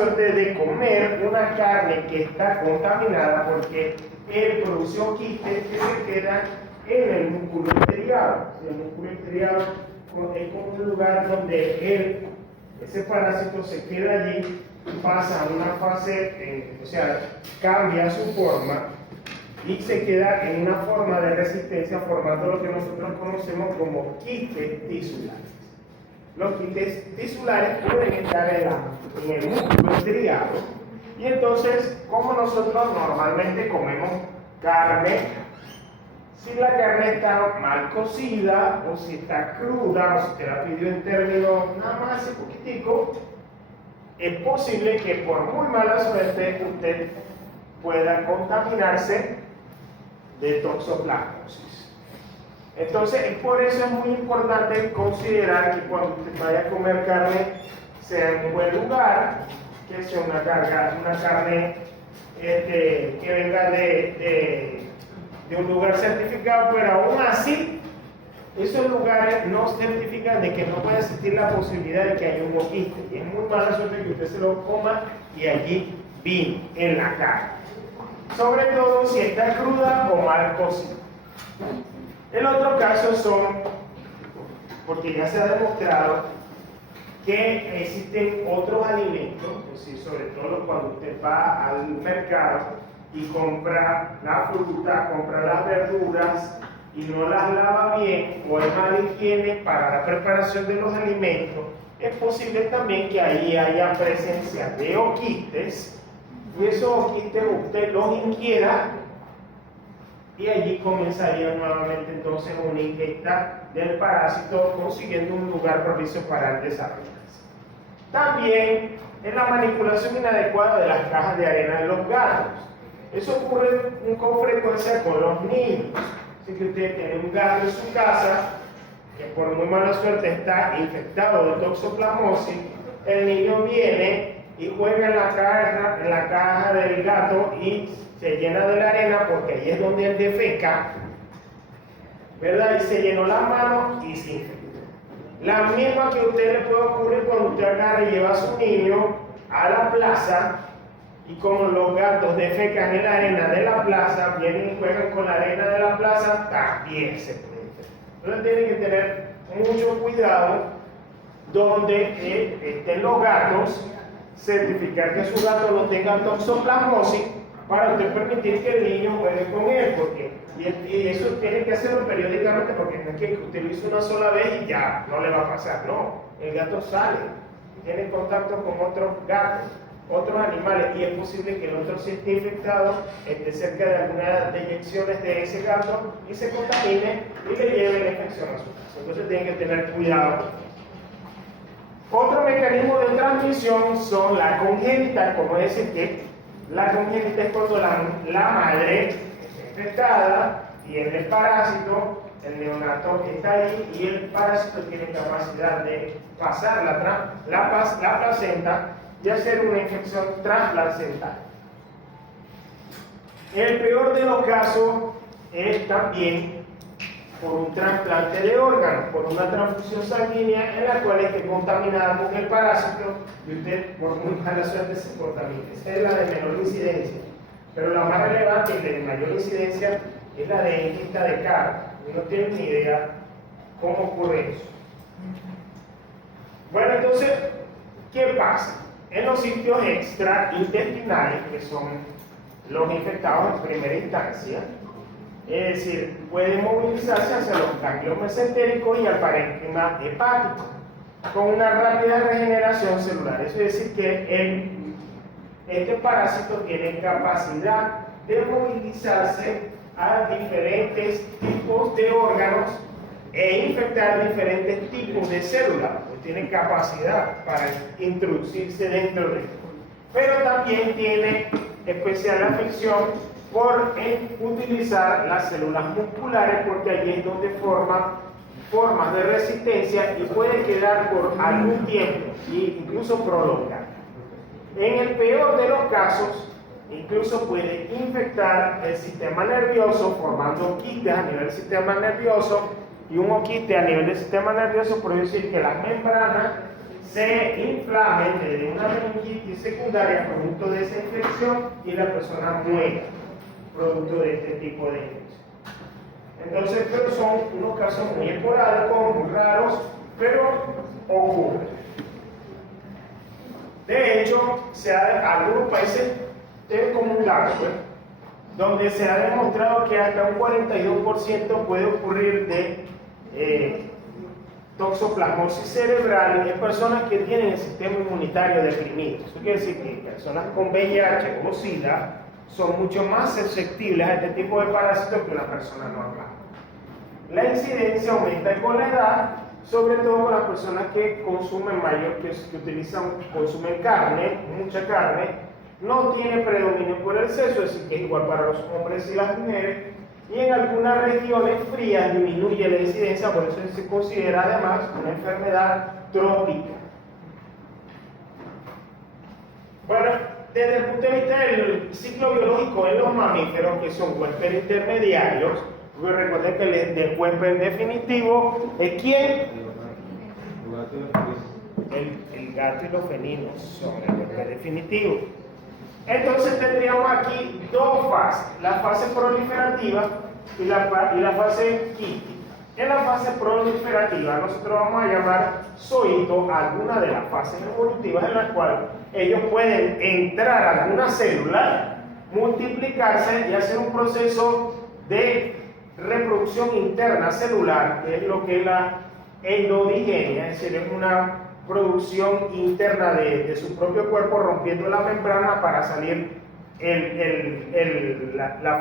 suerte de comer una carne que está contaminada porque él produció quistes que se quedan en el músculo estriado. El músculo estriado es como un lugar donde ese parásito se queda allí, pasa a una fase, o sea, cambia su forma y se queda en una forma de resistencia formando lo que nosotros conocemos como quistes tisulares. Los quistes tisulares pueden estar en el músculo estriado y entonces, como nosotros normalmente comemos carne, si la carne está mal cocida o si está cruda o si te la pidió en términos nada más hace poquitico, es posible que por muy mala suerte usted pueda contaminarse de toxoplasmosis. Entonces, por eso es muy importante considerar que cuando usted vaya a comer carne, sea en un buen lugar, que sea una carne que venga de un lugar certificado, pero aún así, esos lugares no certifican de que no puede existir la posibilidad de que haya un quiste. Y es muy mala suerte que usted se lo coma y allí vino en la carne. Sobre todo si está cruda o mal cocida. El otro caso son, porque ya se ha demostrado que existen otros alimentos, es decir, sobre todo cuando usted va al mercado y compra la fruta, compra las verduras y no las lava bien o hay mala higiene para la preparación de los alimentos, es posible también que ahí haya presencia de oquistes y esos oquistes usted los inquiera y allí comenzaría nuevamente entonces una ingesta del parásito consiguiendo un lugar propicio para el desarrollo. También en la manipulación inadecuada de las cajas de arena de los gatos. Eso ocurre con frecuencia con los niños. Así que usted tiene un gato en su casa que por muy mala suerte está infectado de toxoplasmosis, el niño viene y juega en la caja del gato y se llena de la arena porque ahí es donde él defeca, ¿verdad? Y se llenó las manos y se infectó. La misma que a usted le puede ocurrir cuando usted agarra y lleva a su niño a la plaza y como los gatos defecan en la arena de la plaza, vienen y juegan con la arena de la plaza, también se puede infectar. Entonces tiene que tener mucho cuidado donde estén los gatos, certificar que su gato no tenga toxoplasmosis para usted permitir que el niño juegue con él, porque y eso tiene que hacerlo periódicamente porque no es que usted lo hizo una sola vez y ya no le va a pasar, no, el gato sale, tiene contacto con otros gatos, otros animales y es posible que el otro si esté infectado, esté cerca de algunas deyecciones de ese gato y se contamine y le lleve la infección a su casa. Entonces tienen que tener cuidado. Otro mecanismo de transmisión son la congénita, como decir que la congénita es cuando la madre está infectada, tiene el parásito, el neonato está ahí y el parásito tiene capacidad de pasar la placenta y hacer una infección transplacental. El peor de los casos es también por un trasplante de órganos, por una transfusión sanguínea en la cual esté contaminada con el parásito y usted por muy mala suerte se contamina. Esa es la de menor incidencia, pero la más relevante y de mayor incidencia es la de ingesta de carne. No tienen ni idea cómo ocurre eso. Bueno, entonces, ¿qué pasa? En los sitios extraintestinales, que son los infectados en primera instancia, es decir, pueden movilizarse hacia los ganglios mesentéricos y al parénquima hepático, con una rápida regeneración celular. Eso es decir, que este parásito tiene capacidad de movilizarse a diferentes tipos de órganos e infectar diferentes tipos de células. Pues tiene capacidad para introducirse dentro de esto. Pero también tiene especial afección por utilizar las células musculares, porque allí es donde forma formas de resistencia y puede quedar por algún tiempo e incluso prolongar. En el peor de los casos, incluso puede infectar el sistema nervioso formando quistes a nivel del sistema nervioso, y un oquiste a nivel del sistema nervioso puede decir que las membranas se inflamen desde una meningitis quitis secundaria producto de esa infección y la persona muere producto de este tipo de infección. Entonces, pero son unos casos muy esporádicos, muy raros, pero ocurren. De hecho, algunos países tienen como un dato, donde se ha demostrado que hasta un 42% puede ocurrir de toxoplasmosis cerebral en personas que tienen el sistema inmunitario deprimido. Eso quiere decir que personas con VIH o SIDA son mucho más susceptibles a este tipo de parásitos que una persona normal. La incidencia aumenta con la edad, sobre todo con las personas que consumen consumen carne, mucha carne, no tiene predominio por el sexo, es decir, que es igual para los hombres y las mujeres, y en algunas regiones frías disminuye la incidencia, por eso se considera además una enfermedad trópica. Bueno, desde el punto de vista del ciclo biológico en los mamíferos, que son huéspedes intermediarios, porque recuerden que el huésped definitivo es ¿quién? El gato y los felinos son el huésped definitivo. Entonces tendríamos aquí dos fases, la fase proliferativa y la fase quística. En la fase proliferativa nosotros vamos a llamar zoito a alguna de las fases evolutivas en las cuales ellos pueden entrar a alguna célula, multiplicarse y hacer un proceso de reproducción interna celular, que es lo que es la endodigenia, es decir, es una producción interna de su propio cuerpo rompiendo la membrana para salir esta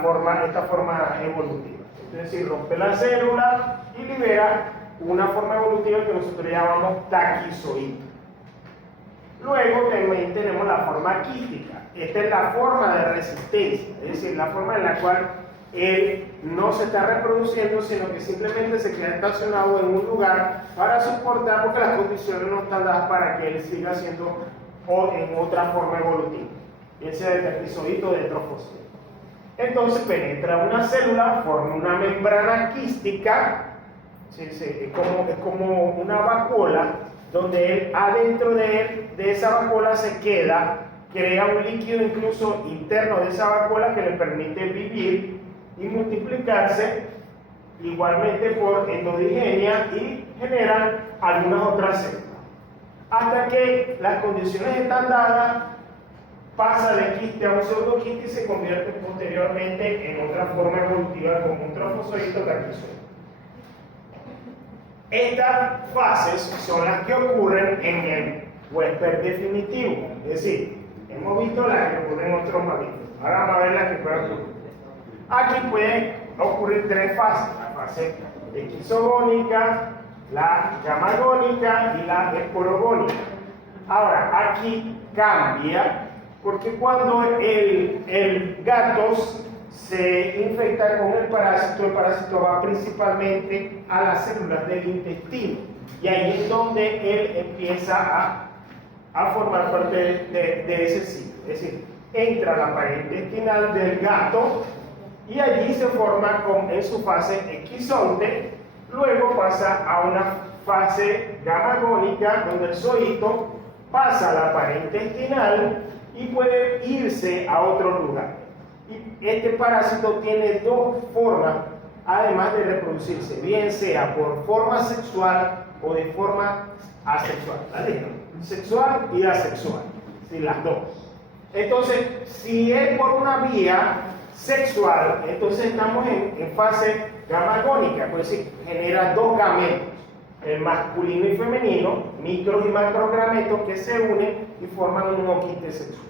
forma evolutiva. Es decir, rompe la célula y libera una forma evolutiva que nosotros llamamos taquizoide. Luego también tenemos la forma quística. Esta es la forma de resistencia, es decir, la forma en la cual él no se está reproduciendo, sino que simplemente se queda estacionado en un lugar para soportar, porque las condiciones no están dadas para que él siga siendo en otra forma evolutiva, bien sea de taquizoide o de trofocito. Entonces penetra una célula, forma una membrana quística, es como una vacuola, donde él, adentro de esa vacuola se queda, crea un líquido incluso interno de esa vacuola que le permite vivir y multiplicarse igualmente por endodigenia y generan algunas otras células. Hasta que las condiciones están dadas, pasa de quiste a un pseudoquiste y se convierte posteriormente en otra forma evolutiva como un trofozoito taquizoide. Estas fases son las que ocurren en el huésped definitivo, es decir, hemos visto las que ocurren en otros mamíferos, ahora vamos a ver las que pueden ocurrir. Aquí pueden ocurrir tres fases, la fase exogónica, la gamagónica y la esporogónica. Ahora, aquí cambia, porque cuando el gato se infecta con el parásito va principalmente a las células del intestino, y ahí es donde él empieza a formar parte de ese ciclo, es decir, entra a la pared intestinal del gato, y allí se forma en su fase equizonte, luego pasa a una fase gamagónica, donde el zoito pasa a la pared intestinal y puede irse a otro lugar. Y este parásito tiene dos formas, además de reproducirse, bien sea por forma sexual o de forma asexual, ¿vale? Sexual y asexual, ¿sí? Las dos. Entonces, si es por una vía sexual, entonces estamos en fase gamagónica, es decir, genera dos gametos, el masculino y femenino, micro y macrogametos que se unen y forman un oquiste sexual.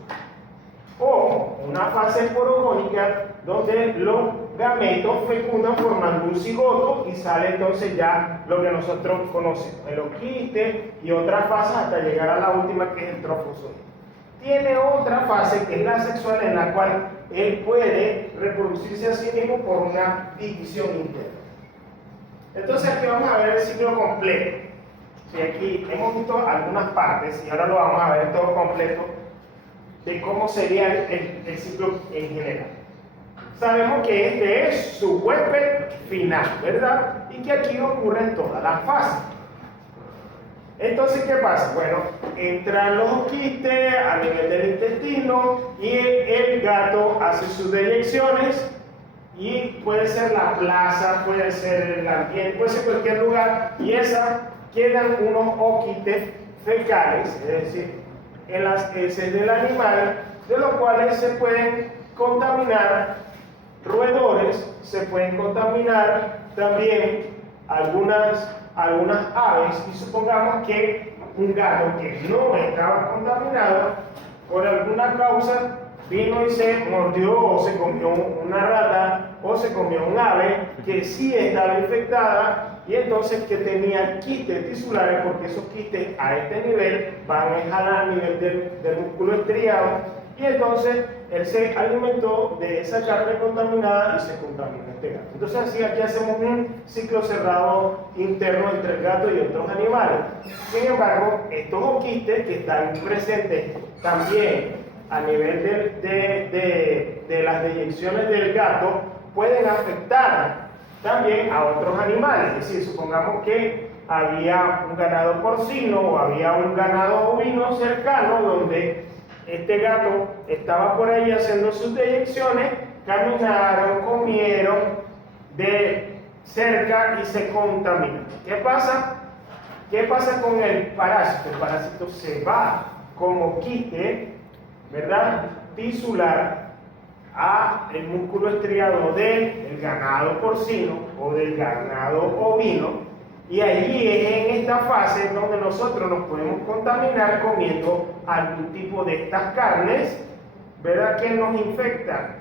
O una fase esporogónica, donde los gametos fecundan formando un cigoto y sale entonces ya lo que nosotros conocemos, el oquiste y otras fases hasta llegar a la última, que es el trofozoide. Tiene otra fase que es la sexual, en la cual él puede reproducirse a sí mismo por una división interna. Entonces aquí vamos a ver el ciclo completo. Sí, aquí hemos visto algunas partes y ahora lo vamos a ver todo completo de cómo sería el ciclo en general. Sabemos que este es su huésped final, ¿verdad? Y que aquí ocurren todas las fases. Entonces, ¿qué pasa? Bueno, entran los quistes a nivel del intestino y el gato hace sus deyecciones y puede ser la plaza, puede ser el ambiente, puede ser cualquier lugar y esa quedan unos oquistes fecales, es decir, en las heces del animal, de los cuales se pueden contaminar roedores, se pueden contaminar también algunas aves, y supongamos que un gato que no estaba contaminado por alguna causa vino y se mordió o se comió una rata o se comió un ave que sí estaba infectada y entonces que tenía quistes tisulares, porque esos quistes a este nivel van a jalar a nivel del músculo estriado, y entonces él se alimentó de esa carne contaminada y se contaminó este gato. Entonces así aquí hacemos un ciclo cerrado interno entre el gato y otros animales. Sin embargo, estos oquistes que están presentes también a nivel de las deyecciones del gato pueden afectar también a otros animales. Es decir, supongamos que había un ganado porcino o había un ganado ovino cercano donde este gato estaba por ahí haciendo sus deyecciones, caminaron, comieron de cerca y se contaminaron. ¿Qué pasa? ¿Qué pasa con el parásito? El parásito se va como quiste, ¿verdad?, tisular a el músculo estriado del ganado porcino o del ganado ovino, y allí es en esta fase donde nosotros nos podemos contaminar comiendo algún tipo de estas carnes, ¿verdad?, que nos infectan,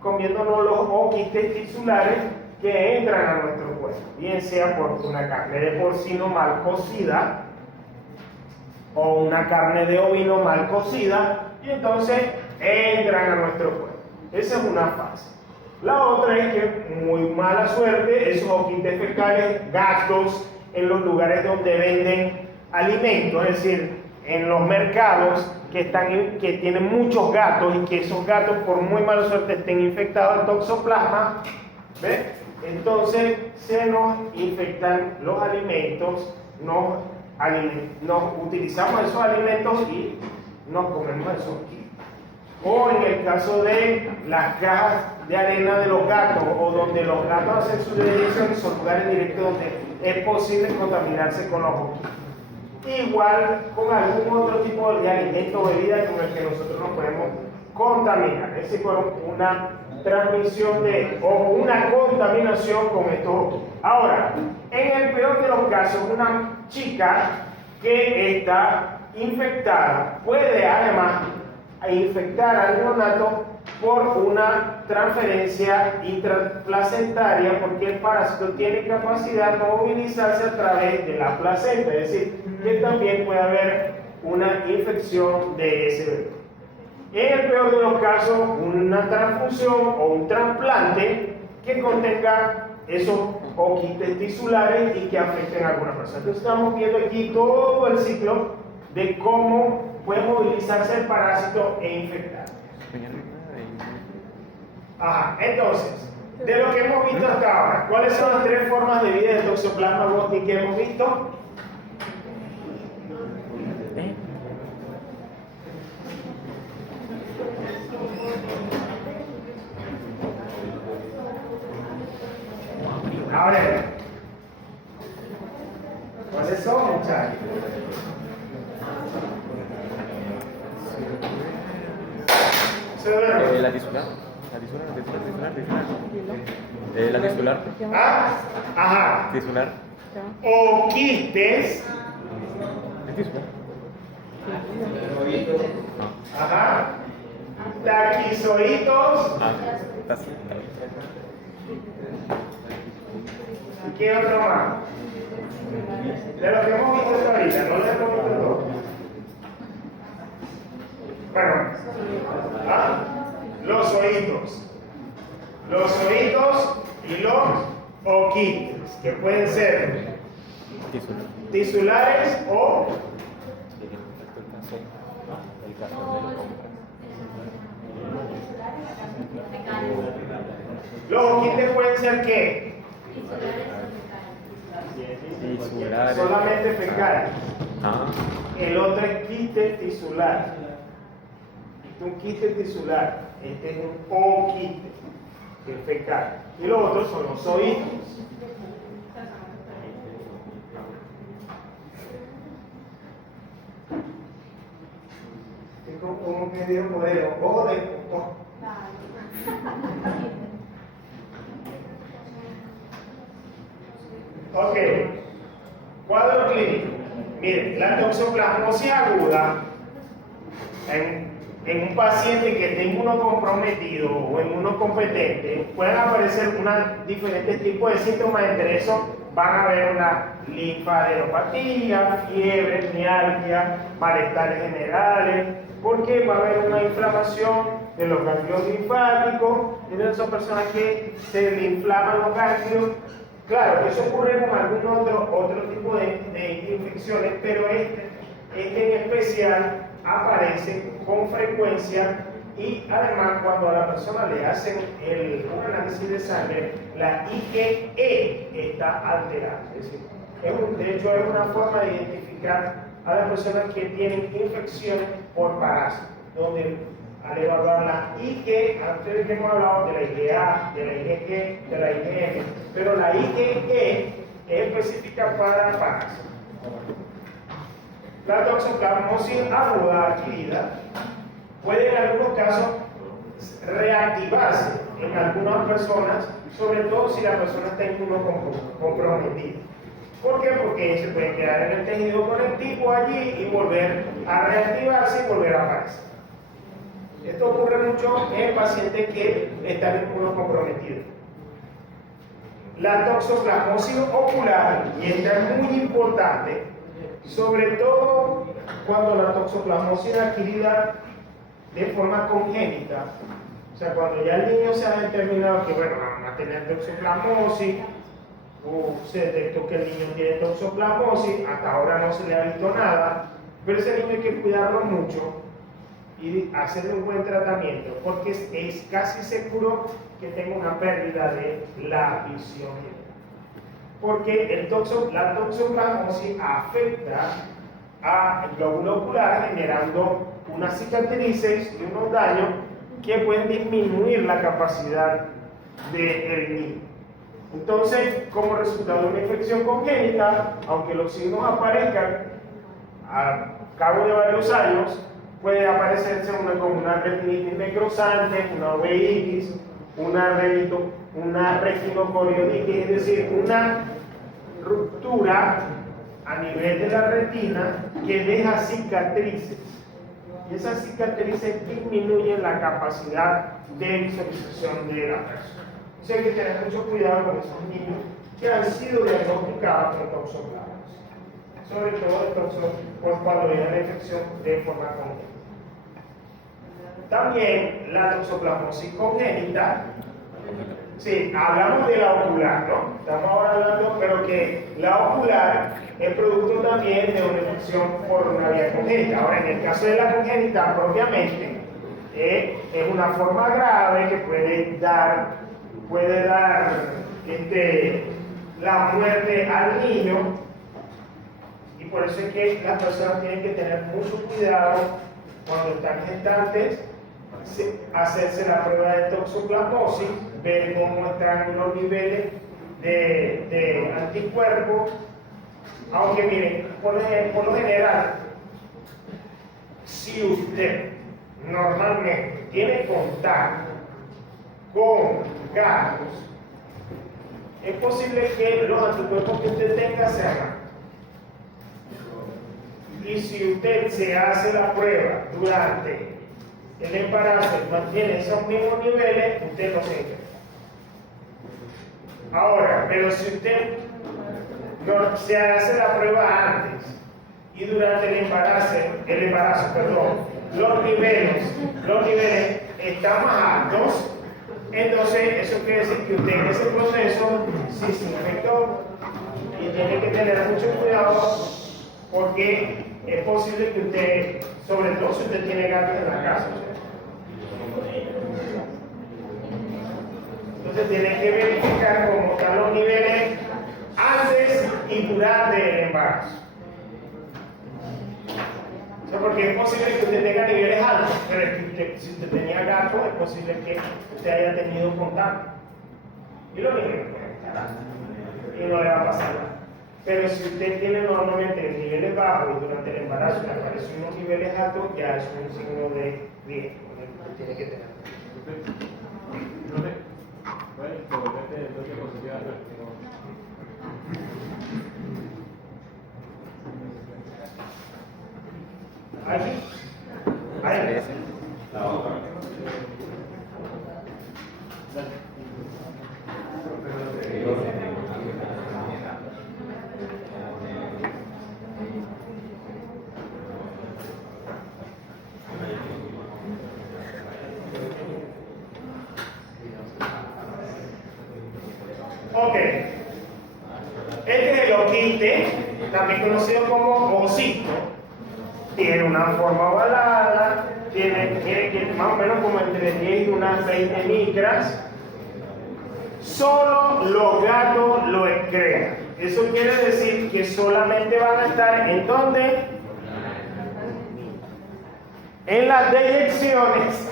comiéndonos los oquistes tisulares que entran a nuestro cuerpo, bien sea por una carne de porcino mal cocida o una carne de ovino mal cocida, y entonces entran a nuestro cuerpo. Esa es una fase. La otra es que, muy mala suerte, esos oquistes fecales, gatos en los lugares donde venden alimentos, es decir, en los mercados que tienen muchos gatos y que esos gatos por muy mala suerte estén infectados al toxoplasma, ¿ves? Entonces se nos infectan los alimentos, nos utilizamos esos alimentos y nos comemos esos quistes. O en el caso de las cajas de arena de los gatos, o donde los gatos hacen sus deyecciones, son lugares directos donde es posible contaminarse con los oquistes. Igual con algún otro tipo de alimento o bebida con el que nosotros nos podemos contaminar, es decir, con una transmisión o una contaminación con estos oquistes. Ahora, en el peor de los casos, una chica que está infectada puede además infectar al neonato por una transferencia intraplacentaria, porque el parásito tiene capacidad de movilizarse a través de la placenta, es decir, que también puede haber una infección de ese bebé. En el peor de los casos, una transfusión o un trasplante que contenga esos oquistes tisulares y que afecten a alguna persona. Entonces estamos viendo aquí todo el ciclo de cómo puede movilizarse el parásito e infectar. Ajá, entonces, de lo que hemos visto hasta ahora, ¿cuáles son las tres formas de vida del Toxoplasma gondii que hemos visto? A ver, ¿cuáles son, muchachos? La tisular. La tisular. ¿Ah? Ajá. Tisular. O quistes. ¿Es tisular? Ajá. Taquizoitos. ¿Y qué otro más? De lo que hemos visto hasta ahorita, no le hemos visto todo. Bueno, los oídos. Los oídos y los oquistes, que pueden ser tisulares o los oquistes pueden ser ¿qué? Tisulares. Solamente fecales. Ah, El otro es quiste tisular. Este es un quiste tisular. Este es un ooquiste, que es fecal. Y los otros son los zoísticos. Es como un medio modelo. Ojo de ojo. Ok. Cuadro clínico. Miren, la toxoplasmosis aguda en un paciente que esté inmunocomprometido o inmunocompetente pueden aparecer diferentes tipos de síntomas. Entre esos van a haber una linfadenopatía, fiebre, mialgia, malestares generales, porque va a haber una inflamación de los ganglios linfáticos. Entonces son personas que se le inflaman los ganglios. Claro, eso ocurre con algún otro tipo de infecciones, pero este en especial aparece con frecuencia, y además cuando a la persona le hacen un análisis de sangre, la IgE está alterada. Es decir, de hecho es una forma de identificar a las personas que tienen infecciones por parásitos, donde al evaluar la IgE, antes que hemos hablado de la IgA, de la IgG, de la IgM, pero la IgE es específica para parásitos. La toxoplasmosis aguda adquirida puede en algunos casos reactivarse en algunas personas, sobre todo si la persona está inmunocomprometida. ¿Por qué? Porque se puede quedar en el tejido conectivo allí y volver a reactivarse y volver a aparecer. Esto ocurre mucho en pacientes que están inmunocomprometidos. La toxoplasmosis ocular, y esta es muy importante, sobre todo cuando la toxoplasmosis es adquirida de forma congénita, o sea, cuando ya el niño se ha determinado que, bueno, va a tener toxoplasmosis, o se detectó que el niño tiene toxoplasmosis, hasta ahora no se le ha visto nada, pero ese niño hay que cuidarlo mucho y hacerle un buen tratamiento, porque es casi seguro que tenga una pérdida de la visión. Porque la toxoplasmosis afecta al glóbulo ocular, generando unas cicatrices y unos daños que pueden disminuir la capacidad del niño. Entonces, como resultado de una infección congénita, aunque los signos aparezcan a cabo de varios años, puede aparecerse como una retinitis necrosante, una uveitis, una retinocorionitis, es decir, una ruptura a nivel de la retina que deja cicatrices. Y esas cicatrices disminuyen la capacidad de visualización de la persona. O sea, hay que tener mucho cuidado con esos niños que han sido diagnosticados con toxoplasmosis, sobre todo cuando viene la infección de forma congénita. También la toxoplasmosis congénita, sí, hablamos de la ocular, ¿no? Estamos ahora hablando, pero que la ocular es producto también de una infección por una vía congénita. Ahora, en el caso de la congénita propiamente, es una forma grave que puede dar la muerte al niño, y por eso es que las personas tienen que tener mucho cuidado cuando están gestantes, hacerse la prueba de toxoplasmosis, ver cómo están los niveles de anticuerpos. Aunque miren, por lo general, si usted normalmente tiene contacto con gatos, es posible que los anticuerpos que usted tenga sean altos. Y si usted se hace la prueba durante el embarazo y mantiene esos mismos niveles, usted no se infecta. Ahora, pero si usted no se hace la prueba antes y durante el embarazo, los niveles están más altos, entonces eso quiere decir que usted en ese proceso sí se infectó, y tiene que tener mucho cuidado, porque es posible que usted, sobre todo si usted tiene gatos en la casa, entonces tiene que verificar cómo están los niveles antes y durante el embarazo. porque es posible que usted tenga niveles altos, pero es que si usted tenía gato, es posible que usted haya tenido contacto. Y lo mismo, y no le va a pasar nada. Pero si usted tiene normalmente niveles bajos y durante el embarazo le aparecen unos niveles altos, ya es un signo de riesgo que usted tiene que tener. ¿Aquí? Ahí. Ok. Este es el oquiste, también conocido como hocico. Tiene una forma ovalada, tiene más o menos como entre 10 y unas 20 micras. Solo los gatos lo excretan. Eso quiere decir que solamente van a estar en donde? En las deyecciones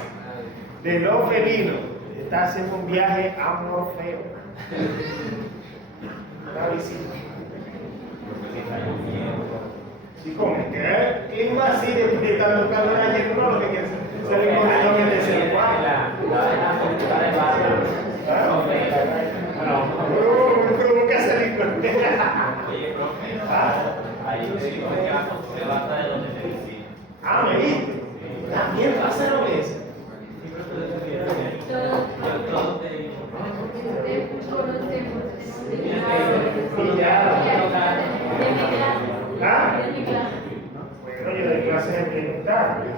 de los felinos. Está haciendo un viaje a Morfeo. Una visita. Sí, como que clima así de tanto calor ayer, no lo que quiere salir con el que se le va. ¿Cómo que salir con él? Ahí te digo que la se basa de donde te visita. Ah, me viste. También pasa lo mismo. Todo te digo. ¿Ah? Bueno, yo doy clases experimentales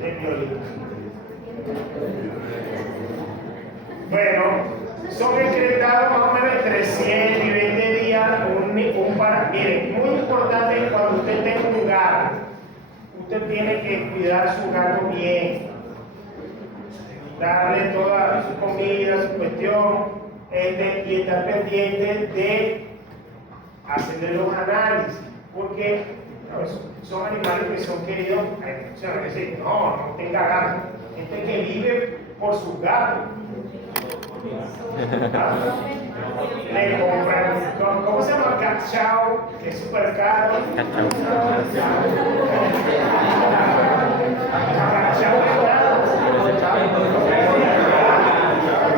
de violín. Bueno, son excretados más o menos entre 100 y 20 días miren, muy importante cuando usted tenga un gato, usted tiene que cuidar su gato bien, darle toda su comida, su cuestión, y estar pendiente de hacerle los análisis, porque son animales que son queridos. Se van a decir, no tenga gato, gente que vive por sus gatos. Le compran, ¿cómo se llama? Cachao, que es súper caro. Cachao es caro.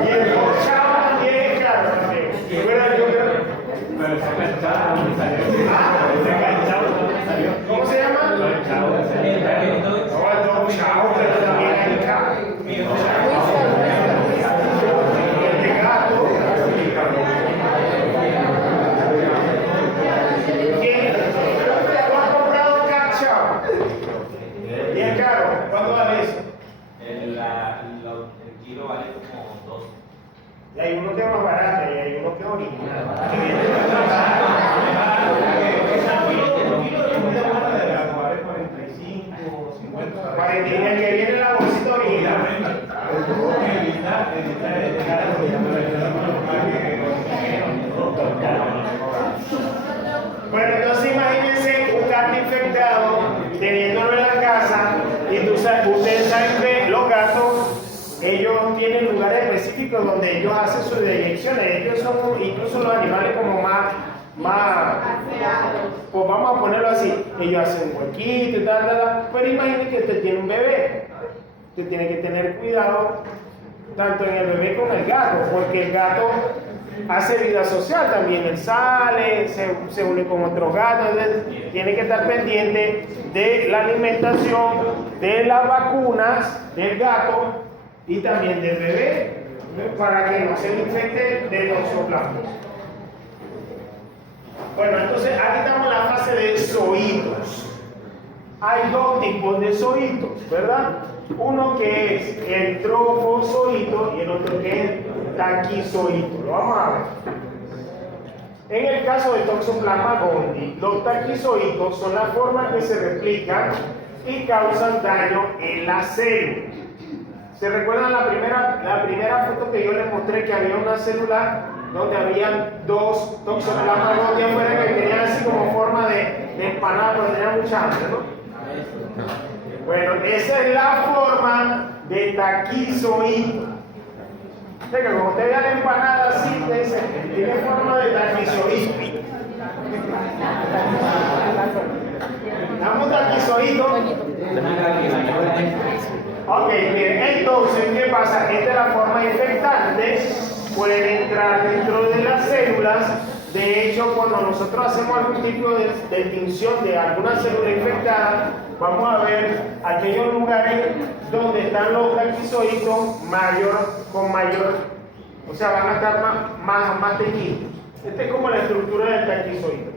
Y el cachao también es caro. ¿Cómo se llama? No, el chao, pero también hay caro. Y hay uno que es más barato y hay uno que es original. El que viene en la bolsita original. Bueno, entonces imagínense un gato infectado teniéndolo en la casa y ustedes saben que los gatos, ellos tienen lugares específicos donde ellos hacen sus deyecciones. Ellos son incluso los animales como más, pues vamos a ponerlo así, ellos hacen un huequito y tal. Pero imagínense que usted tiene un bebé, usted tiene que tener cuidado tanto en el bebé como en el gato, porque el gato hace vida social también, él sale, se une con otros gatos, entonces tiene que estar pendiente de la alimentación, de las vacunas del gato y también del bebé, para que no se le infecte de toxoplasma. Bueno, entonces aquí estamos en la fase de zoídos. Hay dos tipos de zoídos, ¿verdad? Uno que es el trofozoito y el otro que es taquizoito. Lo vamos a ver. En el caso de Toxoplasma gondii, los taquizoitos son las formas que se replican y causan daño en la célula. ¿Se recuerdan la primera foto que yo les mostré, que había una célula donde habían dos Toxoplasma gondii afuera que tenían así como forma de empanada, pero tenían mucha hambre, ¿no? Bueno, esa es la forma de taquizoide. O sea que como usted vea la empanada así, te dice, tiene forma de taquizoide. Damos taquizoide. Ok, miren, entonces, ¿qué pasa? Esta es la forma infectante, puede entrar dentro de las células. De hecho, cuando nosotros hacemos algún tipo de distinción de alguna célula infectada, vamos a ver aquellos lugares donde están los taquizoides con mayor, o sea, van a estar más teñidos. Esta es como la estructura del taquizoide.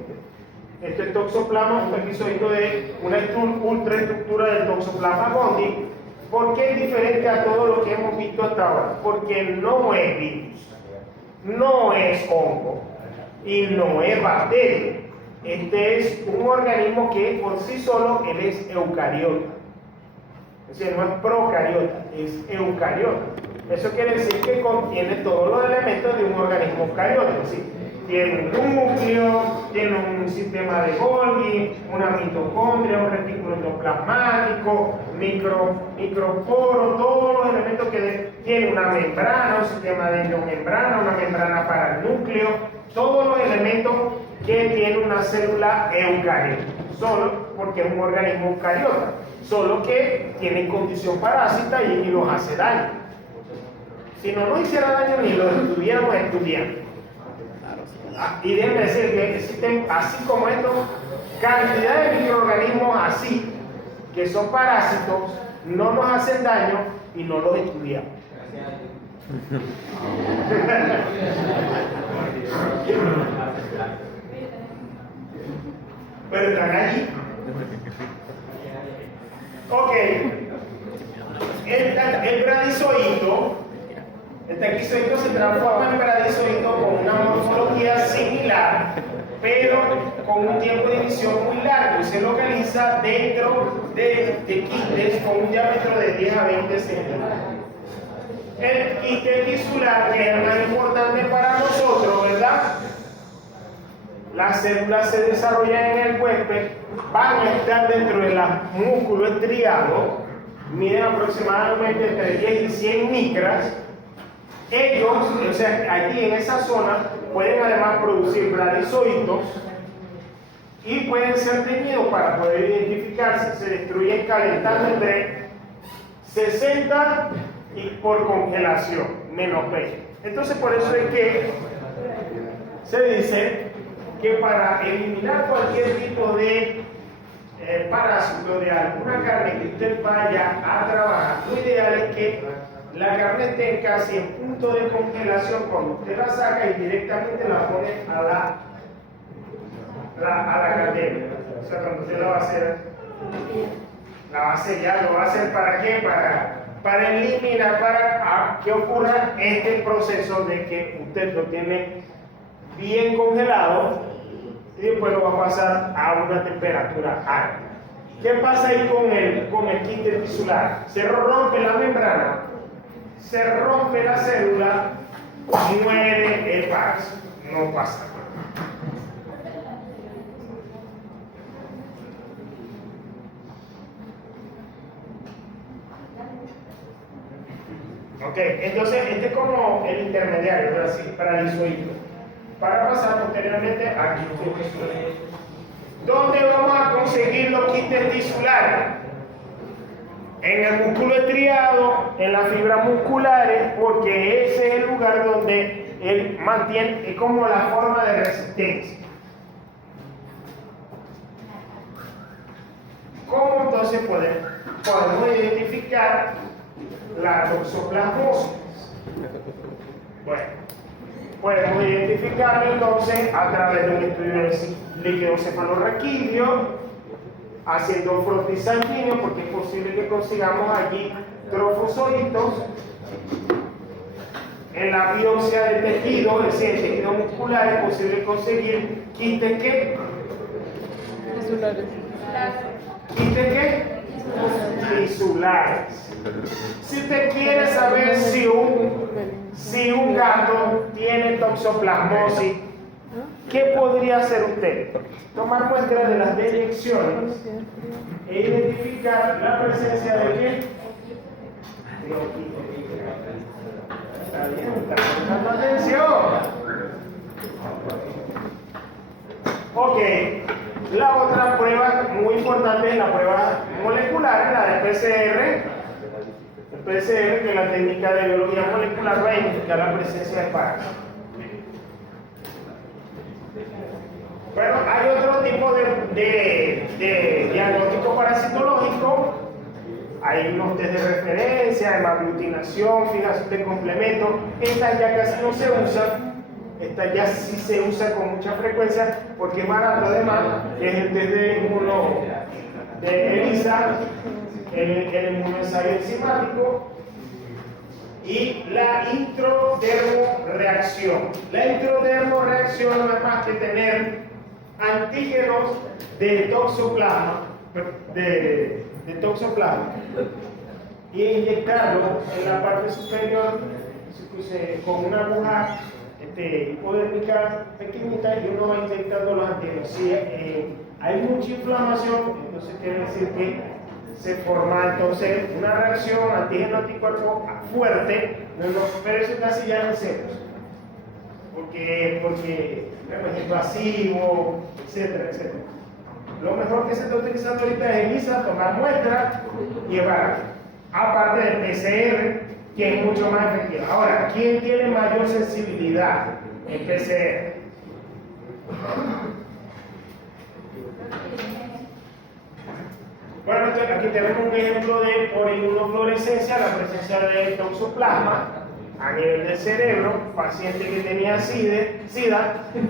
Este es toxoplasma, un taquizoide es una ultraestructura del toxoplasma gondii. ¿Por qué es diferente a todo lo que hemos visto hasta ahora? Porque no es virus, no es hongo y no es bacteria. Este es un organismo que por sí solo él es eucariota. Es decir, no es procariota, es eucariota. Eso quiere decir que contiene todos los elementos de un organismo eucariota. Es decir, tiene un núcleo, tiene un sistema de Golgi, una mitocondria, un retículo endoplasmático, microporo, todos los elementos que tiene una membrana, un sistema de endomembrana, una membrana para el núcleo, todos los elementos que tiene una célula eucariota, solo porque es un organismo eucariota, solo que tiene condición parásita y los hace daño. Si no nos hiciera daño ni lo estuviéramos estudiando. Y déjenme decir que existen, así como estos, cantidad de microorganismos así, que son parásitos, no nos hacen daño y no los estudiamos. Pero están allí. Ok. El bradizoito, el taquizoide se transforma en bradizoito con una morfología similar, pero con un tiempo de división muy largo y se localiza dentro de quistes con un diámetro de 10 a 20 centímetros. El quiste tisular, que es el más importante para nosotros, ¿verdad? Las células se desarrollan en el huésped, van a estar dentro del músculo estriado, miden aproximadamente entre 10 y 100 micras. Ellos, o sea, allí en esa zona, pueden además producir bradizoitos y pueden ser teñidos para poder identificarse. Se destruyen calentando entre 60 y por congelación, menos 20. Entonces, por eso es que se dice que para eliminar cualquier tipo de parásito de alguna carne que usted vaya a trabajar, lo ideal es que la carne esté casi en punto de congelación cuando usted la saca y directamente la pone a la caldera. O sea, cuando usted la va a hacer, la va a sellar, lo va a hacer ¿para qué? Para eliminar, para que ocurra este proceso de que usted lo tiene bien congelado y después lo va a pasar a una temperatura alta. ¿Qué pasa ahí con el quiste tisular? Se rompe la membrana, se rompe la célula, muere el parásito, no pasa nada. Ok, entonces este es como el intermediario, ¿verdad? Sí, para el isoído. Para pasar posteriormente a quiste tisular. ¿Dónde vamos a conseguir los quistes tisulares? En el músculo estriado, en las fibras musculares, porque ese es el lugar donde él mantiene, es como la forma de resistencia. ¿Cómo entonces podemos identificar la toxoplasmosis? Bueno, podemos identificarlo entonces a través de un estudio de líquido cefalorraquídeo, haciendo frotis sanguíneo, porque es posible que consigamos allí trofozoitos. En la biopsia de tejido, es decir, el tejido muscular, es posible conseguir quistes ¿qué? Tisulares. ¿Quistes qué? Tisulares. Si usted quiere saber si un gato tiene toxoplasmosis, ¿Qué podría hacer usted? Tomar muestras de las deyecciones e identificar la presencia de qué. Está bien, está prestando atención. Ok, la otra prueba muy importante es la prueba molecular, la de PCR. El PCR, que es la técnica de biología molecular, va a indicar la presencia de parásitos. Bueno, hay otro tipo de diagnóstico parasitológico. Hay unos test de referencia, hemaglutinación, fijación de complemento. Estas ya casi no se usan. Esta ya sí se usa con mucha frecuencia porque es barato además, que es el test de ELISA, el inmunoensayo enzimático y la introdermoreacción. La introdermoreacción no es más que tener antígenos de toxoplasma, y inyectarlo en la parte superior con una aguja hipodérmica pequeñita y uno va inyectando los antígenos. Si hay mucha inflamación, entonces quiere decir que se forma entonces una reacción antígeno-anticuerpo fuerte, pero eso casi ya en ceros, porque es invasivo, etcétera, etcétera. Lo mejor que se está utilizando ahorita es ELISA, tomar muestras y evaluar, aparte del PCR, que es mucho más efectivo. Ahora, ¿quién tiene mayor sensibilidad en PCR? Bueno, entonces aquí tenemos un ejemplo de por inmunofluorescencia, la presencia de toxoplasma a nivel del cerebro, paciente que tenía SIDA, que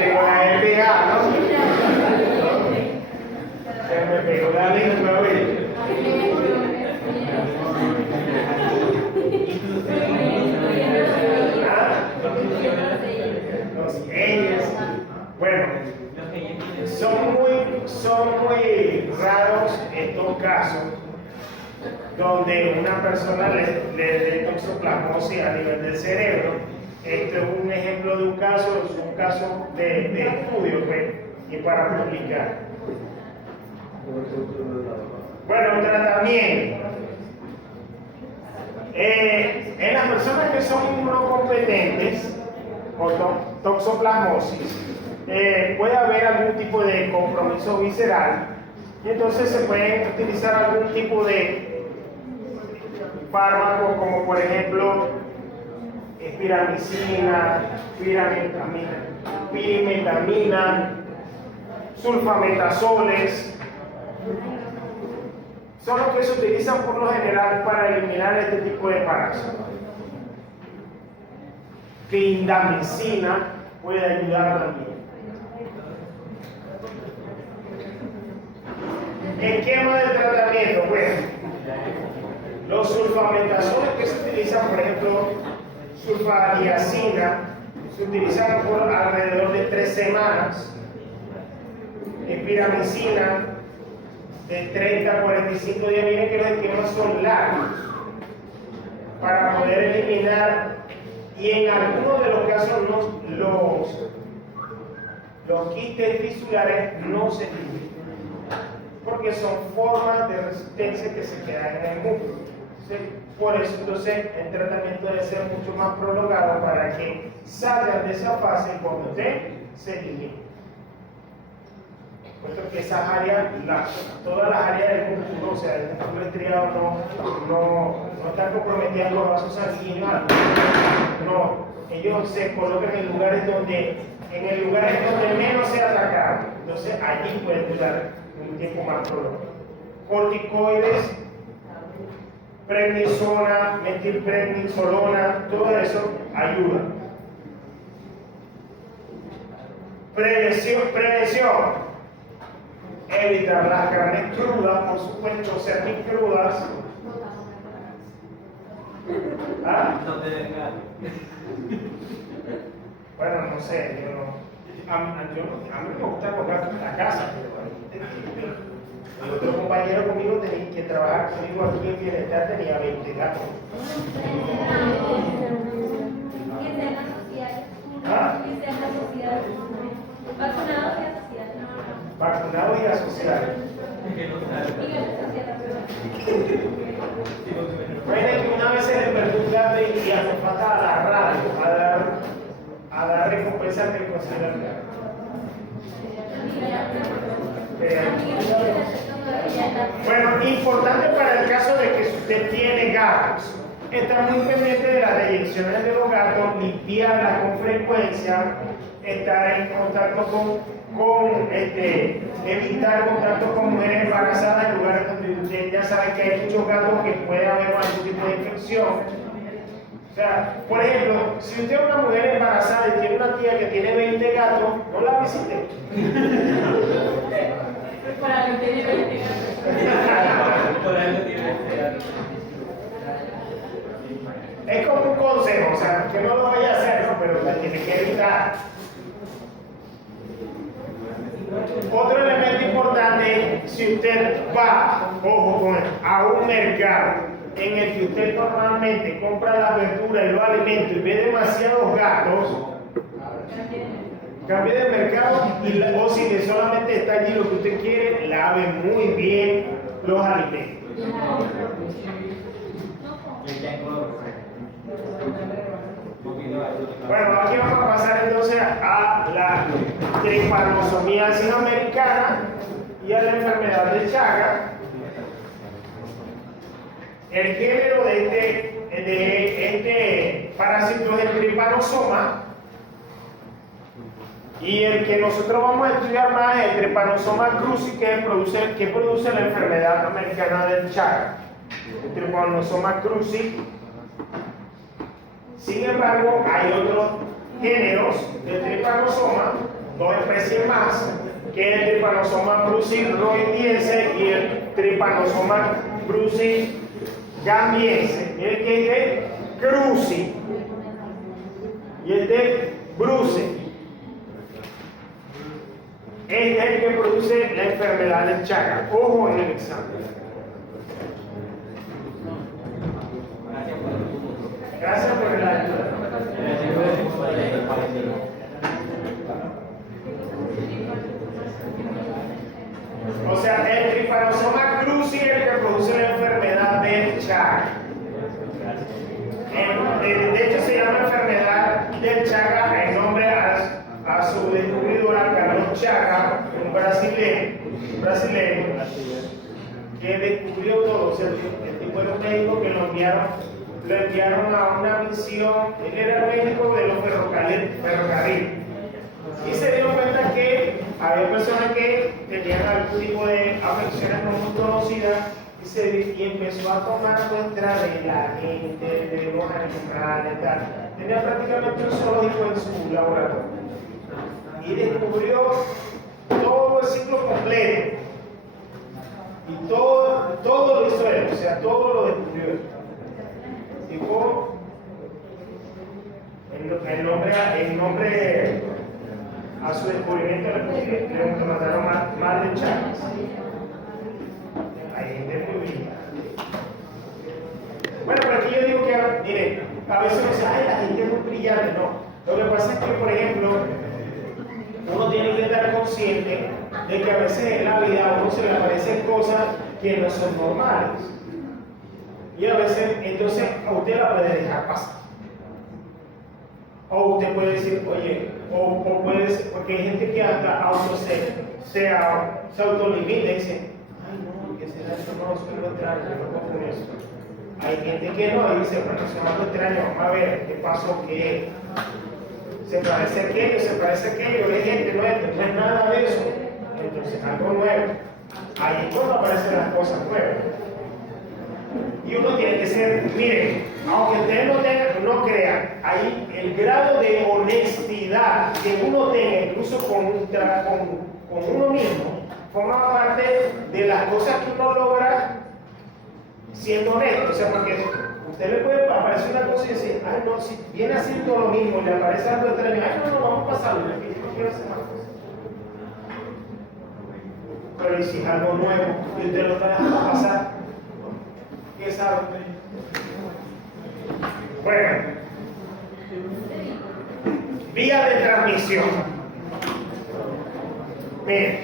tengo la LPA, ¿no? Se me pegó la lengua, güey. Los genes. Bueno, son muy raros estos casos donde una persona le dé toxoplasmosis a nivel del cerebro. Este es un ejemplo de un caso, es un caso de estudio, pues, y para publicar. Bueno, tratamiento. En las personas que son inmunocompetentes o toxoplasmosis, puede haber algún tipo de compromiso visceral y entonces se pueden utilizar algún tipo de fármaco como por ejemplo espiramicina, pirimetamina, sulfametazoles. Son los que se utilizan por lo general para eliminar este tipo de parásitos. Clindamicina puede ayudar también. Esquema de tratamiento, bueno, los sulfametazoles que se utilizan, por ejemplo, sulfadiazina, se utilizan por alrededor de 3 semanas. Espiramicina, de 30 a 45 días. Miren que los esquemas son largos para poder eliminar, y en algunos de los casos los quistes fisulares no se eliminan porque son formas de resistencia que se quedan en el músculo. Por eso entonces el tratamiento debe ser mucho más prolongado para que salgan de esa fase cuando usted se elimine. Puesto que esas áreas, todas las áreas del músculo, o sea, el músculo estriado no están comprometidas con los vasos sanguíneos, no, ellos se colocan en lugares donde menos se atacaron, entonces allí pueden durar un tiempo más prolongado. Corticoides, prednisona, metilprednisolona, todo eso ayuda. Prevención. Evitar las carnes crudas, por supuesto, semicrudas. ¿Ah? Bueno, no sé, a mí me gusta comer a casa, pero el otro compañero conmigo que trabaja conmigo aquí en Bienestar tenía 20 gatos. Vacunados y asociados. Vacunados y asociados. Puede que una vez se le pregunta y hace falta a la radio a dar recompensas que consideran. Bueno, importante para el caso de que si usted tiene gatos, estar muy pendiente de las deyecciones de los gatos, limpiarlas con frecuencia, estar en contacto evitar contacto con mujeres embarazadas en lugares donde usted ya sabe que hay muchos gatos que puede haber algún tipo de infección. O sea, por ejemplo, si usted es una mujer embarazada y tiene una tía que tiene 20 gatos, no la visite. Por algo tiene 20 Por algo tiene 20 gatos. Es como un consejo, o sea, que no lo vaya a hacer, ¿no? Pero la tiene que evitar. Otro elemento importante, si usted va, ojo con él, a un mercado en el que usted normalmente compra la verdura y los alimentos y ve demasiados gatos, cambie de mercado o si solamente está allí lo que usted quiere, lave muy bien los alimentos. Bueno, aquí vamos a pasar entonces a la tripanosomiasis americana y a la enfermedad de Chagas. El género de este parásito es el tripanosoma y el que nosotros vamos a estudiar más es el Trypanosoma cruzi que produce la enfermedad americana del Chagas. El Trypanosoma cruzi. Sin embargo, hay otros géneros de tripanosoma, 2 especies más, que es el Trypanosoma cruzi-roendiense y el Trypanosoma cruzi-gambiense. Miren que este cruzi y este bruce. Este es el que produce la enfermedad del Chagas. Ojo en el examen. Gracias por la ayuda. O sea, el Trypanosoma cruzi es el que produce la enfermedad del Chagas. De hecho, se llama enfermedad del Chagas en nombre a su descubridora Carlos Chagas, un brasileño que descubrió todo. O sea, el tipo de médico que lo enviaron a una misión. Él era médico de los ferrocarriles y se dio cuenta que había personas que tenían algún tipo de afecciones no muy conocidas y empezó a tomar muestra de la gente, de los animales, tal. Tenía prácticamente un zoológico en su laboratorio y descubrió todo el ciclo completo y todo lo hizo él, o sea, todo lo descubrió él. Tipo, el nombre a su descubrimiento le mataron mal de Chagas. Hay gente muy brillante. Bueno, pero aquí yo digo que, miren, a veces uno dice, ay, la gente es muy brillante. No, lo que pasa es que, por ejemplo, uno tiene que estar consciente de que a veces en la vida a uno se le aparecen cosas que no son normales. Y a veces, entonces, a usted la puede dejar pasar. O usted puede decir, oye, o puede ser, porque hay gente que hasta se autolimita y dice, ay no, ¿qué será eso? No, eso es lo extraño, yo no puedo con eso. Hay gente que no, y dice, bueno, eso es algo extraño, vamos a ver, ¿qué pasó? ¿Qué? Se parece a aquello, hay gente, no es nada de eso. Entonces, algo nuevo. Ahí es cuando aparecen las cosas nuevas. Y uno tiene que ser, miren, aunque ustedes no crean, ahí el grado de honestidad que uno tenga, incluso con uno mismo, forma parte de las cosas que uno logra siendo honesto. O sea, porque usted le puede aparecer una cosa y decir, ay no, si viene haciendo lo mismo y le aparece algo extraño, ay no, vamos a pasarlo, yo quiero hacer más cosas. Pero si es algo nuevo y usted lo está dejando pasar, ¿qué sabe? Bueno, vía de transmisión. Miren,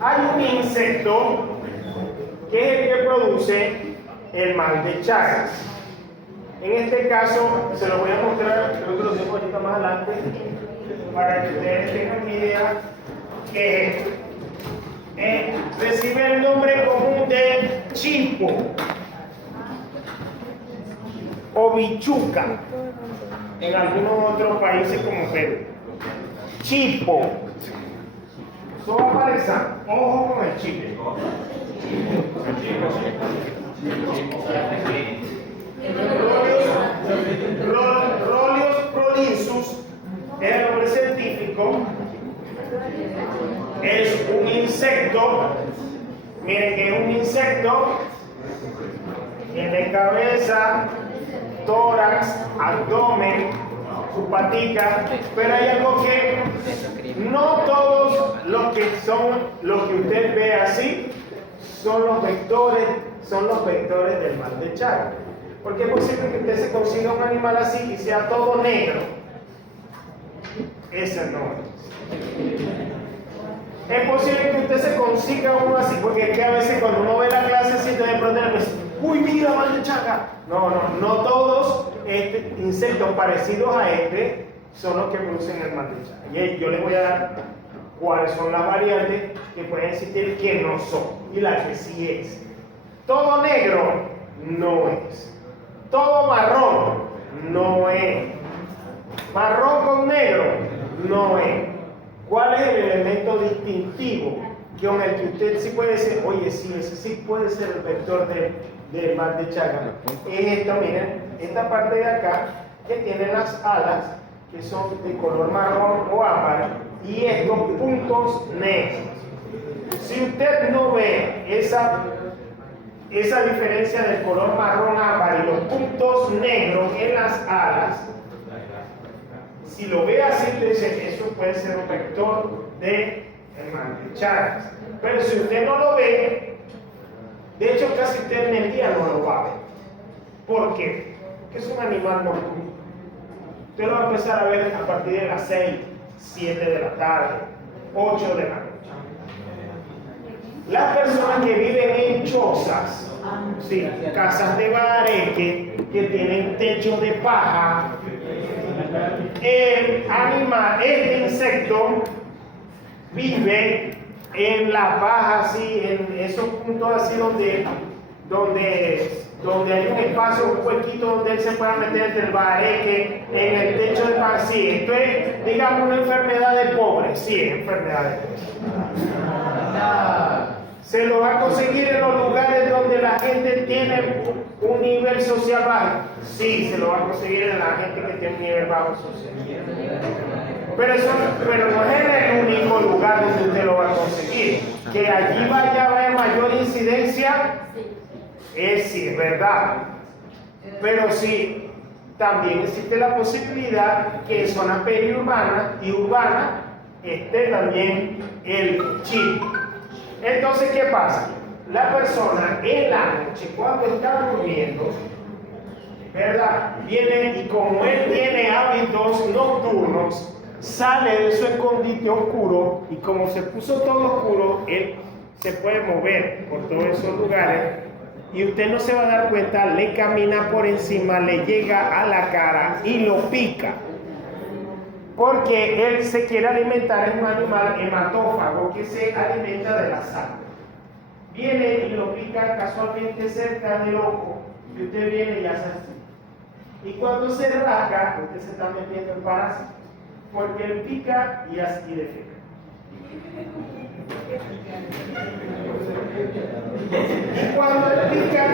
hay un insecto que es el que produce el mal de Chagas. En este caso, se lo voy a mostrar, creo que lo tengo ahorita más adelante, para que ustedes tengan idea que recibe el nombre común de chipo o bichuca en algunos otros países como Perú. Chipo. Solo aparece, ojo con el chipo. Rolios prolinsus es el nombre científico. Es un insecto. Miren que es un insecto. Tiene cabeza, tórax, abdomen, su patica, pero hay algo que no todos los que usted ve así son los vectores del mal de Chagas. Porque es posible que usted se consiga un animal así y sea todo negro. Ese no es. Es posible que usted se consiga uno así, porque es que a veces cuando uno ve la clase así, de pronto le dice, uy, mira, mal de Chagas. No todos insectos parecidos a este son los que producen el mal de Chagas. Y yo les voy a dar cuáles son las variantes que pueden existir que no son y la que sí es. Todo negro no es. Todo marrón no es. Marrón con negro no es. ¿Cuál es el elemento distintivo con el que usted sí puede decir, oye, sí, ese sí puede ser el vector del mal de Chagas? Es esto, miren, esta parte de acá que tiene las alas que son de color marrón o ámbar y estos puntos negros. Si usted no ve esa diferencia del color marrón ámbar y los puntos negros en las alas, si lo ve así, dice, eso puede ser un vector del mal de Chagas. Pero si usted no lo ve, de hecho casi usted en el día no lo va a ver. ¿Por qué? Porque es un animal nocturno. Usted lo va a empezar a ver a partir de las 6, 7 de la tarde, 8 de la noche. Las personas que viven en chozas, sí, casas de bareque, que tienen techos de paja, este insecto vive en la paja, así, en esos puntos así donde hay un espacio, un huequito donde él se pueda meter entre el bareque, en el techo de paja. Sí, esto es, digamos, una enfermedad de pobre. Sí, es enfermedad de pobre. Se lo va a conseguir en los lugares donde la gente tiene un nivel social bajo. Sí, se lo va a conseguir en la gente que tiene un nivel bajo social. Pero no es en el único lugar donde usted lo va a conseguir. Que allí vaya a haber mayor incidencia, sí, es verdad. Pero sí, también existe la posibilidad que en zona periurbana y urbana esté también el chip. Entonces, ¿qué pasa? La persona en la noche, cuando está durmiendo, ¿verdad? Viene y como él tiene hábitos nocturnos, sale de su escondite oscuro y como se puso todo oscuro, él se puede mover por todos esos lugares y usted no se va a dar cuenta, le camina por encima, le llega a la cara y lo pica. Porque él se quiere alimentar, es un animal hematófago que se alimenta de la sangre. Viene y lo pica casualmente cerca del ojo y usted viene y hace así. Y cuando se rasca, usted se está metiendo el parásito, porque él pica y así defeca. Y cuando él pica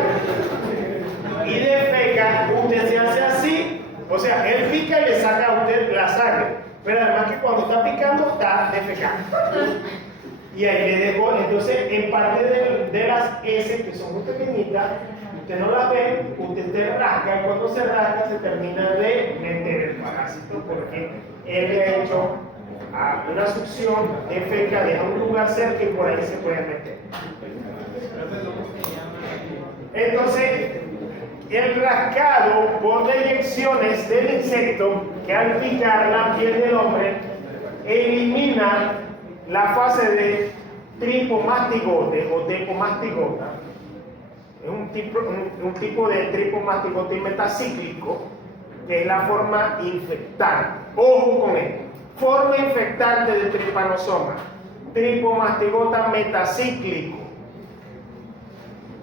y defeca, usted se hace así. O sea, él pica y le saca a usted la sangre, pero además que cuando está picando, está defecando. Y ahí le dejó, entonces, en parte de las heces, que son muy pequeñitas, usted no las ve, usted se rasca, y cuando se rasca, se termina de meter el parásito, porque él le ha hecho una succión, defeca, deja un lugar cerca y por ahí se puede meter. Entonces, el rascado por deyecciones del insecto que al picar la piel del hombre elimina la fase de tripomastigote o tepomastigota. Es un tipo de tripomastigote metacíclico, que es la forma infectante. Ojo con esto. Forma infectante de tripanosoma. Tripomastigota metacíclico.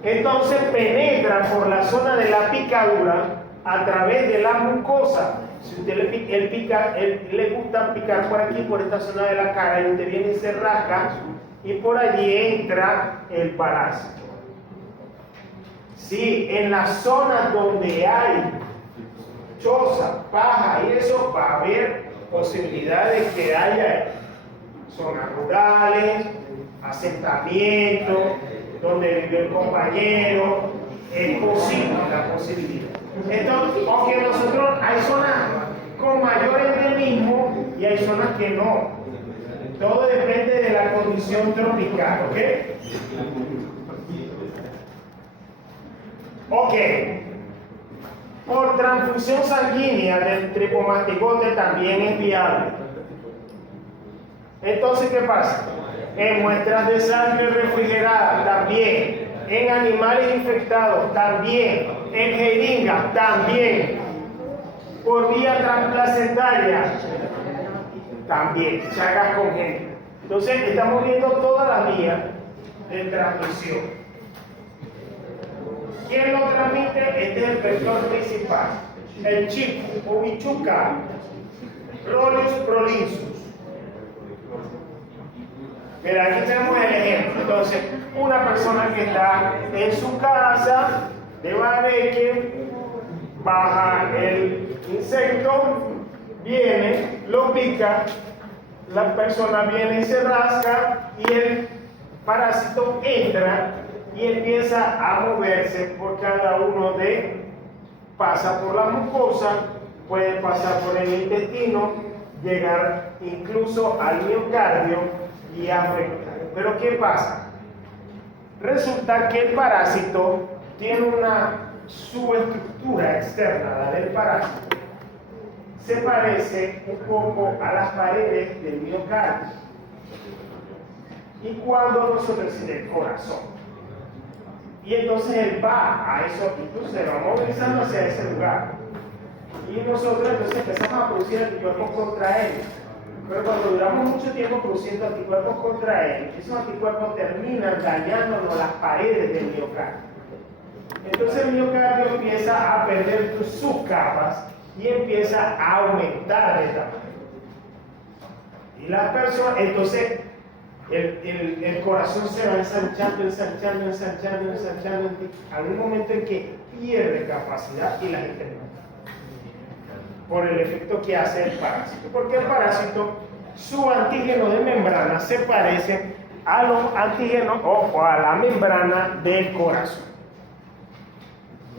Entonces penetra por la zona de la picadura a través de la mucosa. Si usted él le gusta picar por aquí, por esta zona de la cara, y usted viene y se rasca, y por allí entra el parásito. Sí, en las zonas donde hay choza, paja y eso, va a haber posibilidades que haya zonas rurales, asentamientos, donde vive el compañero, es posible la posibilidad. Entonces, aunque nosotros hay zonas con mayor endemismo y hay zonas que no. Todo depende de la condición tropical, ¿ok? Ok. Por transfusión sanguínea del tripomastigote también es viable. Entonces, ¿qué pasa? En muestras de sangre refrigerada también, en animales infectados también, en jeringas también, por vía transplacentaria también, chagas congénitas. Entonces, estamos viendo todas las vías de transmisión. ¿Quién lo transmite? Este es el vector principal, el chico o bichuca, Roleus prolisus. Mira, aquí tenemos el ejemplo. Entonces, una persona que está en su casa de Babeque, baja el insecto, viene, lo pica, la persona viene y se rasca y el parásito entra y empieza a moverse por cada uno pasa por la mucosa, puede pasar por el intestino, llegar incluso al miocardio y afectar. Pero ¿qué pasa? Resulta que el parásito tiene una subestructura externa, la del parásito. Se parece un poco a las paredes del miocardio. Y cuando nosotros decimos el corazón. Y entonces él va a eso, incluso se va movilizando hacia ese lugar. Y nosotros entonces empezamos a producir anticuerpos contra él. Pero cuando duramos mucho tiempo produciendo anticuerpos contra él, esos anticuerpos terminan dañándonos las paredes del miocardio. Entonces el miocardio empieza a perder sus capas y empieza a aumentar de tamaño. Y las personas, entonces el corazón se va ensanchando, ensanchando, ensanchando, ensanchando, algún momento en que pierde capacidad y la gente no. Por el efecto que hace el parásito. Porque el parásito, su antígeno de membrana se parece a los antígenos o a la membrana del corazón.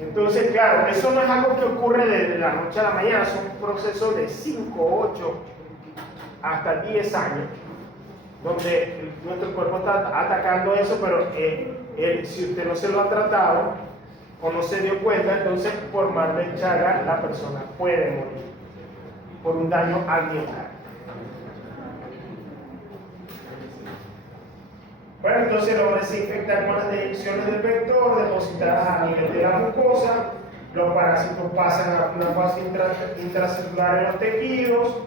Entonces, claro, eso no es algo que ocurre desde la noche a la mañana, son procesos de 5, 8 hasta 10 años, donde nuestro cuerpo está atacando eso, pero si usted no se lo ha tratado o no se dio cuenta, entonces por mar de Chagas la persona puede morir por un daño al miocardio. Bueno, entonces lo desinfectan con las deyecciones del vector depositadas a nivel de la mucosa. Los parásitos pasan a una fase intracelular en los tejidos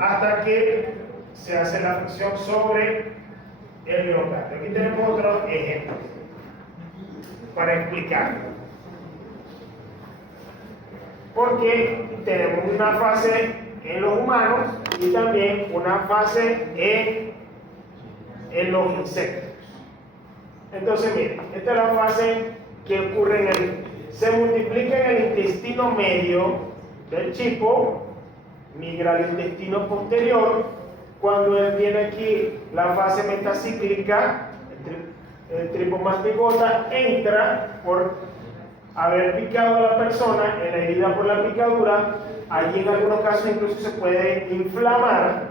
hasta que se hace la fricción sobre el miocardio. Aquí tenemos otros ejemplos para explicarlo. Porque tenemos una fase en los humanos y también una fase en los insectos. Entonces, miren, esta es la fase que ocurre se multiplica en el intestino medio del chipo, migra al intestino posterior. Cuando él tiene aquí la fase metacíclica, el tripomastigota entra por haber picado a la persona en la herida por la picadura. Allí en algunos casos incluso se puede inflamar,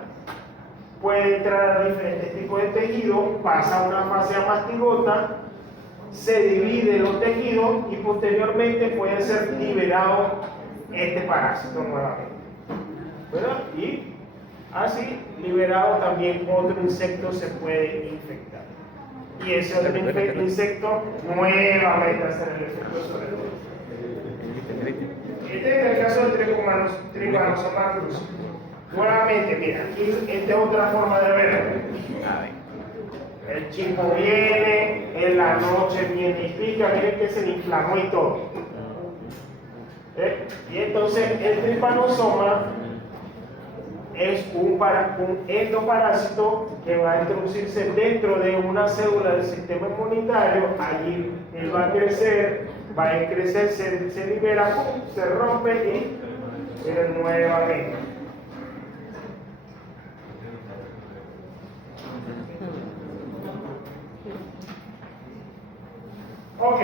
puede entrar a diferentes tipos de tejidos, pasa a una fase amastigota, se divide los tejidos y posteriormente puede ser liberado este parásito nuevamente. ¿Verdad? Y Así, liberado también otro insecto se puede infectar. Y ese otro insecto nuevamente hace el efecto sobre el otro. Este es el caso del Trypanosoma cruzi. Nuevamente, mira, aquí esta es otra forma de verlo. El chico viene, en la noche viene y pica, miren que se le inflamó y todo. Y entonces el Trypanosoma es un endoparásito que va a introducirse dentro de una célula del sistema inmunitario. Allí él va a crecer, se libera, ¡pum!, se rompe y viene nuevamente. Ok,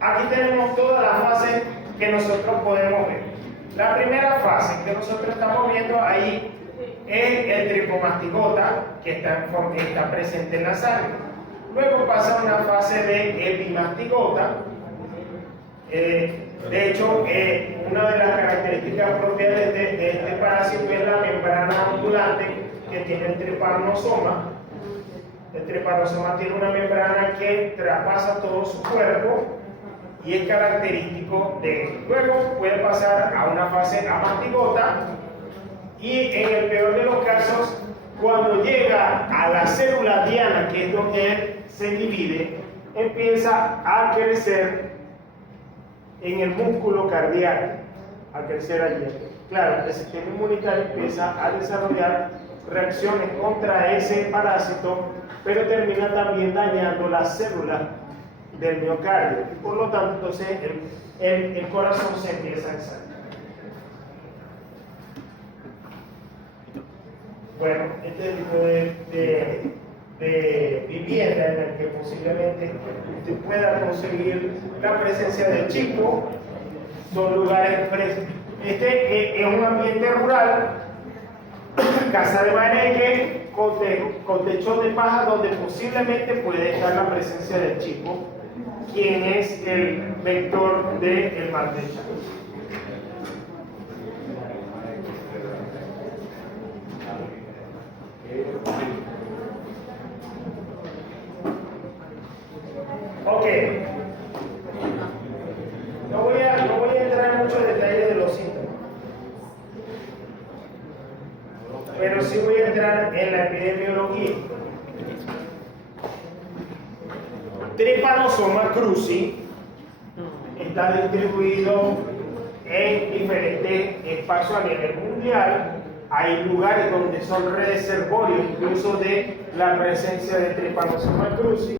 aquí tenemos todas las fases que nosotros podemos ver. La primera fase que nosotros estamos viendo ahí es el tripomastigota que está presente en la sangre. Luego pasa a una fase de epimastigota. De hecho, una de las características propias de este parásito es la membrana ondulante que tiene el Trypanosoma. El Trypanosoma tiene una membrana que traspasa todo su cuerpo y es característico de esto. Luego puede pasar a una fase amastigota y en el peor de los casos, cuando llega a la célula diana, que es donde él se divide, empieza a crecer en el músculo cardíaco, a crecer allí. Claro, el sistema inmunitario empieza a desarrollar reacciones contra ese parásito, pero termina también dañando las células del miocardio y por lo tanto entonces el corazón se empieza a ensayar. Bueno, este tipo de vivienda en el que posiblemente usted pueda conseguir la presencia de chicos, son lugares este es un ambiente rural, casa de maneque con techo de paja donde posiblemente puede estar la presencia del chico, quien es el vector del mal de Chagas. Ok. No voy a entrar en muchos detalles de los síntomas, pero sí voy a entrar en la epidemiología. Trypanosoma cruzi está distribuido en diferentes espacios a nivel mundial. Hay lugares donde son reservorios incluso de la presencia de Trypanosoma cruzi.